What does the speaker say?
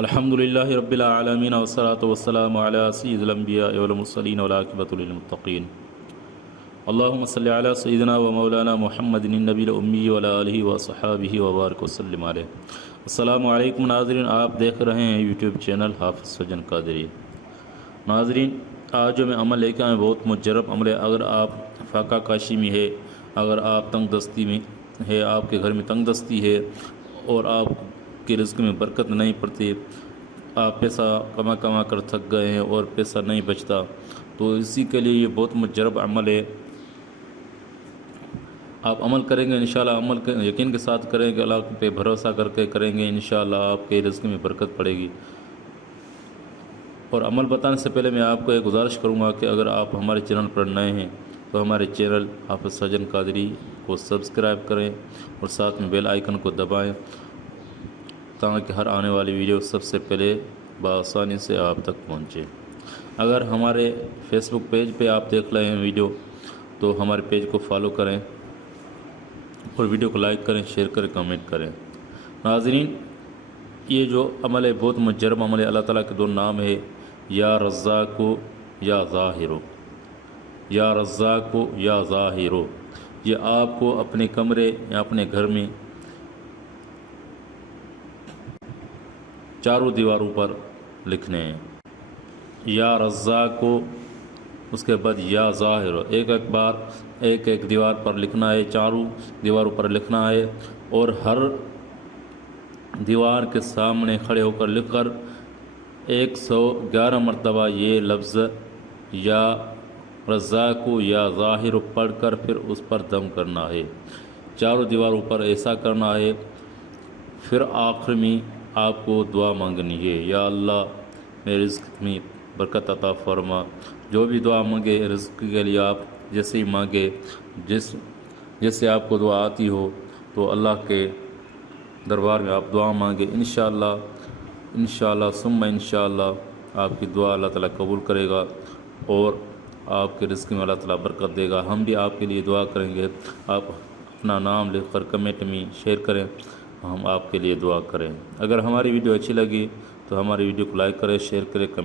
الحمدللہ رب العالمین والصلاة والسلام علی سید الانبیاء والمرسلین والعاقبۃ للمتقین اللہم صلی علی سیدنا و مولانا محمد النبی الامی وعلی آلہ وصحابہ وبارک وسلم علیہ۔ السلام علیکم ناظرین، آپ دیکھ رہے ہیں یوٹیوب چینل حافظ سجن قادری۔ ناظرین، آج جو میں عمل لے کے آئے بہت مجرب عمل ہے۔ اگر آپ فاقہ کاشی میں ہے، اگر آپ تنگ دستی میں ہے، آپ کے گھر میں تنگ دستی ہے اور آپ کے رزق میں برکت نہیں پڑتی، آپ پیسہ کما کر تھک گئے ہیں اور پیسہ نہیں بچتا، تو اسی کے لیے یہ بہت مجرب عمل ہے۔ آپ عمل کریں گے انشاءاللہ، عمل کے یقین کے ساتھ کریں گے، اللہ پہ بھروسہ کر کے کریں گے، انشاءاللہ آپ کے رزق میں برکت پڑے گی۔ اور عمل بتانے سے پہلے میں آپ کو ایک گزارش کروں گا کہ اگر آپ ہمارے چینل پر نئے ہیں تو ہمارے چینل حافظ سجن قادری کو سبسکرائب کریں اور ساتھ میں بیل آئیکن کو دبائیں تاکہ ہر آنے والی ویڈیو سب سے پہلے بآسانی سے آپ تک پہنچے۔ اگر ہمارے فیس بک پیج پہ آپ دیکھ رہے ہیں ویڈیو تو ہمارے پیج کو فالو کریں اور ویڈیو کو لائک کریں، شیئر کریں، کمنٹ کریں۔ ناظرین، یہ جو عمل ہے بہت مجرب عمل ہے۔ اللہ تعالیٰ کے دو نام ہے، یا رزاق یا ظاہر، یا رزاق یا ظاہر۔ یہ آپ کو اپنے کمرے یا اپنے گھر میں چاروں دیواروں پر لکھنے ہیں، یا رزاق، اس کے بعد یا ظاہر، ایک بار ایک دیوار پر لکھنا ہے، چاروں دیواروں پر لکھنا ہے، اور ہر دیوار کے سامنے کھڑے ہو کر لکھ کر 111 مرتبہ یہ لفظ یا رزاق یا ظاہر پڑھ کر پھر اس پر دم کرنا ہے، چاروں دیواروں پر ایسا کرنا ہے۔ پھر آخر میں آپ کو دعا مانگنی ہے، یا اللہ میرے رزق میں برکت عطا فرما۔ جو بھی دعا مانگے رزق کے لیے، آپ جیسے ہی مانگے، جیسے آپ کو دعا آتی ہو تو اللہ کے دربار میں آپ دعا مانگے، انشاءاللہ ثم انشاءاللہ آپ کی دعا اللہ تعالیٰ قبول کرے گا اور آپ کے رزق میں اللہ تعالیٰ برکت دے گا۔ ہم بھی آپ کے لیے دعا کریں گے، آپ اپنا نام لکھ کر کمنٹ میں شیئر کریں، ہم آپ کے لیے دعا کریں۔ اگر ہماری ویڈیو اچھی لگی تو ہماری ویڈیو کو لائک کریں، شیئر کریں، کمنٹ